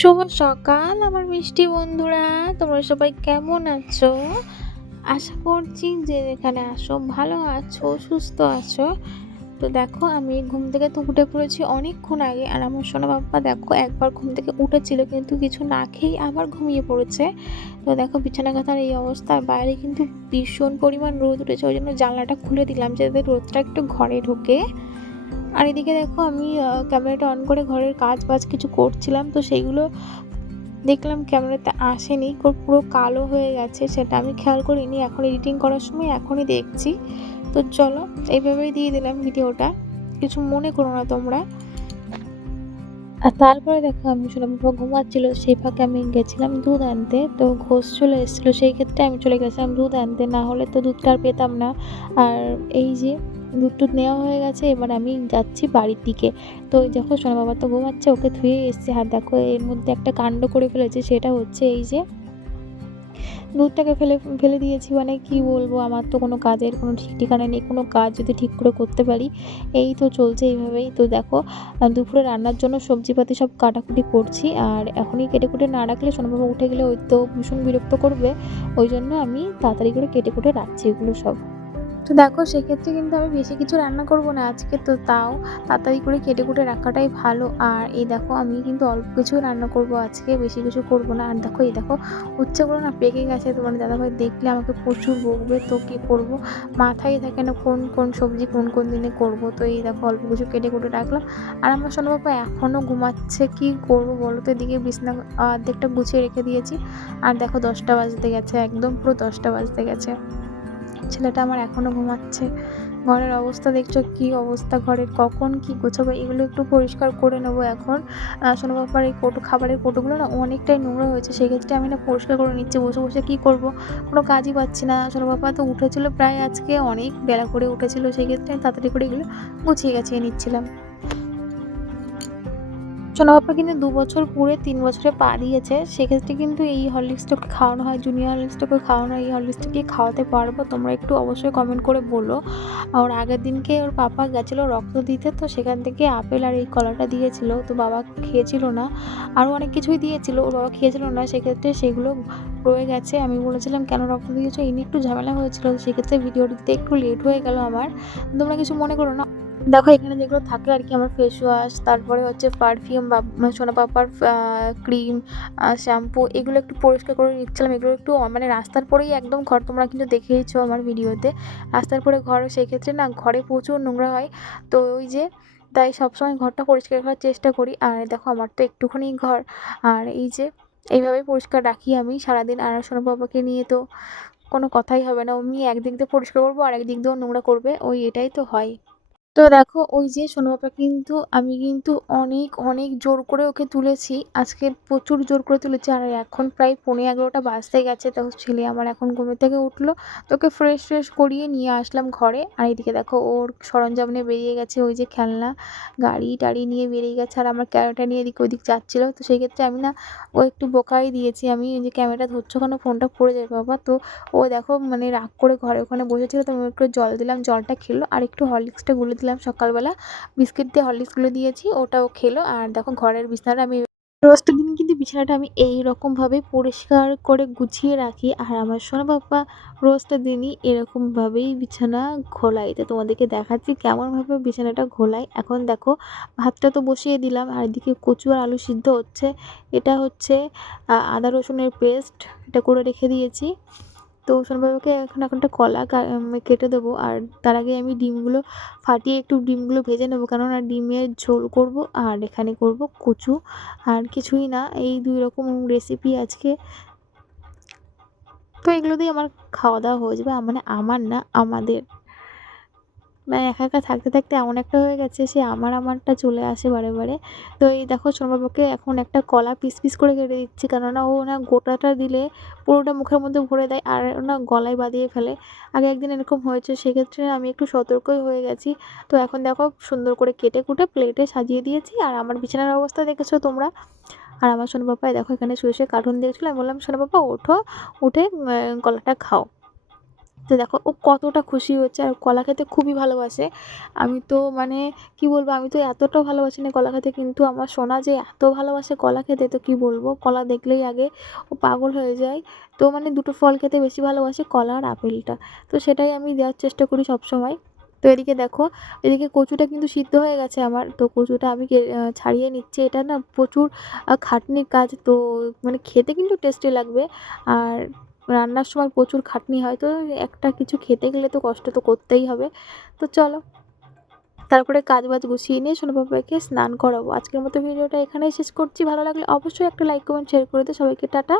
শুভ সকাল আমার মিষ্টি বন্ধুরা, তোমরা সবাই কেমন আছো? আশা করছি যে যেখানে আছো ভালো আছো, সুস্থ আছো। তো দেখো আমি ঘুম থেকে তো উঠে পড়েছি অনেকক্ষণ আগে, আর আমার সোনা বাপ্পা দেখো একবার ঘুম থেকে উঠেছিল কিন্তু কিছু না খেয়েই আবার ঘুমিয়ে পড়েছে। তো দেখো বিছানা কাঁথার এই অবস্থা, আর বাইরে কিন্তু ভীষণ পরিমাণ রোদ উঠেছে, ওই জন্য জানলাটা খুলে দিলাম যাতে রোদটা একটু ঘরে ঢোকে। আর এদিকে দেখো আমি ক্যামেরাটা অন করে ঘরের কাজ বাজ কিছু করছিলাম, তো সেইগুলো দেখলাম ক্যামেরাতে আসেনি, পুরো কালো হয়ে গেছে, সেটা আমি খেয়াল করিনি, এখন এডিটিং করার সময় এখনই দেখছি। তো চলো এইভাবেই দিয়ে দিলাম ভিডিওটা, কিছু মনে করো না তোমরা। আর তারপরে দেখো আমি সোনা বাবা ঘুমাচ্ছিল, সেই ফাঁকে আমি গেছিলাম দুধ আনতে, তো ঘোষ চলে এসেছিলো, সেই ক্ষেত্রে আমি চলে গেছিলাম দুধ আনতে, না হলে তো দুধটা আর পেতাম না। আর এই যে দুধ টুধ নেওয়া হয়ে গেছে, এবার আমি যাচ্ছি বাড়ির দিকে। তো দেখো সোনা বাবা তো ঘুমাচ্ছে, ওকে ধুয়ে এসছে, আর দেখো এর মধ্যে একটা কাণ্ড করে ফেলেছে, সেটা হচ্ছে এই যে দুধটাকে ফেলে ফেলে দিয়েছি, মানে কি বলবো, আমার তো কোনো কাজের কোনো ঠিক ঠিকানা নেই, কোনো কাজ যদি ঠিক করে করতে পারি। এই তো চলছে এইভাবেই। তো দেখো দুপুরে রান্নার জন্য সবজিপাতি সব কাটাকুটি করছি, আর এখনই কেটে কুটে না রাখলে সোনাবাবা উঠে গেলে ওই তো ভীষণ বিরক্ত করবে, ওই জন্য আমি তাড়াতাড়ি করে কেটে কুটে রাখছি এগুলো সব। তো দেখো সেক্ষেত্রে কিন্তু আমি বেশি কিছু রান্না করব না আজকে, তো তাও তাড়াতাড়ি করে কেটে কুটে রাখাটাই ভালো। আর এই দেখো আমি কিন্তু অল্প কিছুই রান্না করব আজকে, বেশি কিছু করব না। আর দেখো এই দেখো উচ্ছেগুলো না পেকে গেছে, তোমার দাদাভাই দেখলে আমাকে প্রচুর বকবে, তো কী করব, মাথায় থাকে না কোন কোন সবজি কোন কোন দিনে করব। তো এই দেখো অল্প কিছু কেটে কুটে রাখলাম। আর আমার সোনা বাবা এখনও ঘুমাচ্ছে, কি করব বলো তো, এদিকে বিছনা অর্ধেকটা গুছিয়ে রেখে দিয়েছি, আর দেখো 10টা বাজতে গেছে, একদম পুরো 10টা বাজতে গেছে, ছেলেটা আমার এখনো ঘুমাচ্ছে। ঘরের অবস্থা দেখছো, কি অবস্থা ঘরের, কখন কি গোছাবো, এগুলো একটু পরিষ্কার করে নেবো এখন। সোনা বাবার এই কৌটো, খাবারের কৌটোগুলো না অনেকটাই নোংরা হয়েছে, সেক্ষেত্রে আমি না পরিষ্কার করে নিচ্ছি বসে বসে, কি করব, কোনো কাজই পাচ্ছি না। সোনা বাবা তো উঠেছিল প্রায় আজকে অনেক বেলা করে উঠেছিল, সেক্ষেত্রে আমি তাড়াতাড়ি করে এগুলো গুছিয়ে গাছিয়ে নিচ্ছিলাম। সোনা পাপা কিন্তু 2 বছর পুরে 3 বছরে পা দিয়েছে। সেক্ষেত্রে কিন্তু এই হরলিক্সটাকে খাওয়ানো হয়, জুনিয়র হরলিক্সটাকে খাওয়ানো হয়। এই হরলিক্সটাকে খাওয়াতে পারবো? তোমরা একটু অবশ্যই কমেন্ট করে বলো। ওর আগের দিনকে ওর পাপা গেছিলো রক্ত দিতে, তো সেখান থেকে আপেল আর এই কলাটা দিয়েছিল। তো বাবা খেয়েছিল না। আরও অনেক কিছুই দিয়েছিল, ওর বাবা খেয়েছিল না। সেক্ষেত্রে সেগুলো রয়ে গেছে। আমি বলেছিলাম কেন রক্ত দিয়েছো? এই নিয়ে একটু ঝামেলা হয়েছিল। সেক্ষেত্রে ভিডিও দিতে একটু লেট হয়ে গেল আমার। তোমরা কিছু মনে করো না। দেখো এখানে যেগুলো থাকে আর কি, আমার ফেস ওয়াশ, তারপরে হচ্ছে পারফিউম বা সোনা পাপার ক্রিম, শ্যাম্পু, এগুলো একটু পরিষ্কার করে নিচ্ছিলাম। এগুলো একটু মানে রাস্তার পরেই একদম ঘর, তোমরা কিন্তু দেখেইছো আমার ভিডিওতে, রাস্তার পরে ঘর, সেই ক্ষেত্রে না ঘরে প্রচুর নোংরা হয়। তো ওই যে তাই সবসময় ঘরটা পরিষ্কার করার চেষ্টা করি। আর দেখো আমার তো একটুখানি ঘর, আর এই যে এইভাবেই পরিষ্কার রাখি আমি সারাদিন। আর সোনা বাবাকে নিয়ে তো কোনো কথাই হবে না, আমি একদিক দিয়ে পরিষ্কার করবো আর একদিক দিয়েও নোংরা করবে, ওই এটাই তো হয়। তো দেখো ওই যে সোনু পাপা কিন্তু, আমি কিন্তু অনেক অনেক জোর করে ওকে তুলেছি আজকে, প্রচুর জোর করে তুলেছি। আর এখন প্রায় 11:15 বাজতে গেছে, তো ছেলে আমার এখন ঘুমের থেকে উঠলো, তোকে ফ্রেশ ফ্রেশ করিয়ে নিয়ে আসলাম ঘরে। আর এদিকে দেখো ওর সরঞ্জাম নিয়ে বেরিয়ে গেছে, ওই যে খেলনা গাড়ি টাড়ি নিয়ে বেরিয়ে গেছে, আর আমার ক্যামেরাটা নিয়ে এদিক ওদিক যাচ্ছিলো। তো সেই ক্ষেত্রে আমি না ও একটু বকাই দিয়েছি, আমি যে ক্যামেরাটা ধরছো কেন, ফোনটা পড়ে যাবে বাবা। তো ও দেখো মানে রাগ করে ঘরে ওখানে বসেছিল, তো আমি একটু জল দিলাম, জলটা খেলো, আর একটু হরলিক্সটা গুলে দিলাম সকালবেলা, বিস্কিট দিয়ে হরলিক্স গুলে দিয়েছি, ওটাও খেলো। আর দেখো ঘরের বিছানাটা আমি রোজটার দিন কিন্তু বিছানাটা আমি এই রকমভাবে পরিষ্কার করে গুছিয়ে রাখি, আর আমার সোনা পাপ্পা রোজটা দিনই এরকমভাবেই বিছানা ঘোলাই। তো তোমাদেরকে দেখাচ্ছি কেমনভাবে বিছানাটা ঘোলাই। এখন দেখো ভাতটা তো বসিয়ে দিলাম, আর এদিকে কচু আর আলু সিদ্ধ হচ্ছে। এটা হচ্ছে আদা রসুনের পেস্ট, এটা করে রেখে দিয়েছি। তো সোনাবাবুকে এখন একটা কলা কেটে দেবো, আর তার আগে আমি ডিমগুলো ফাটিয়ে একটু ডিমগুলো ভেজে নেবো, কেননা ডিমের ঝোল করব, আর এখানে করব কচু, আর কিছুই না, এই 2 রকম রেসিপি আজকে। তো এগুলো দিয়ে আমার খাওয়া দাওয়া হয়ে যাবে, মানে আমার না আমাদের, মানে একা একা থাকতে থাকতে এমন একটা হয়ে গেছে, সে আমারটা চলে আসে বারে বারে। তো এই দেখো সোনাবাবুকে এখন একটা কলা পিস পিস করে কেটে দিচ্ছি, কেননা ও না গোটাটা দিলে পুরোটা মুখের মধ্যে ভরে দেয়, আর না গলায় বাঁধিয়ে ফেলে। আগে একদিন এরকম হয়েছে, সেক্ষেত্রে আমি একটু সতর্কই হয়ে গেছি। তো এখন দেখো সুন্দর করে কেটে কুটে প্লেটে সাজিয়ে দিয়েছি, আর আমার বিছানার অবস্থা দেখেছো তোমরা। আর আমার সোনা পাপা দেখো এখানে শুয়ে শুয়ে কার্টুন দেখছিল, আমি বললাম সোনা পাপা ওঠো, উঠে কলাটা খাও। তো দেখো ও কতটা খুশি হচ্ছে, আর কলা খেতে খুবই ভালোবাসে। আমি তো মানে কি বলবো, আমি তো এতটাও ভালোবাসি না কলা খেতে, কিন্তু আমার সোনা যে এত ভালোবাসে কলা খেতে তো কি বলবো, কলা দেখলেই আগে ও পাগল হয়ে যায়। তো মানে দুটো ফল খেতে বেশি ভালোবাসে, কলা আর আপেলটা। তো সেটাই আমি দেওয়ার চেষ্টা করি সবসময়। তো এদিকে দেখো, এদিকে কচুটা কিন্তু সিদ্ধ হয়ে গেছে আমার, তো কচুটা আমি ছাড়িয়ে নিচ্ছি। এটা না প্রচুর খাটনির কাজ, তো মানে খেতে কিন্তু টেস্টি লাগবে, আর রান্নার সময় প্রচুর খাটনি হয়, তো একটা কিছু খেতে গেলে তো কষ্ট তো করতেই হবে। তো চলো, তারপরে কাজ বাজ গুছিয়ে নিয়ে সোনা পাপাকে স্নান করাবো। আজকের মতো ভিডিওটা এখানেই শেষ করছি। ভালো লাগলে অবশ্যই একটা লাইক কমেন্ট শেয়ার করে দিও। সবাইকে টাটা।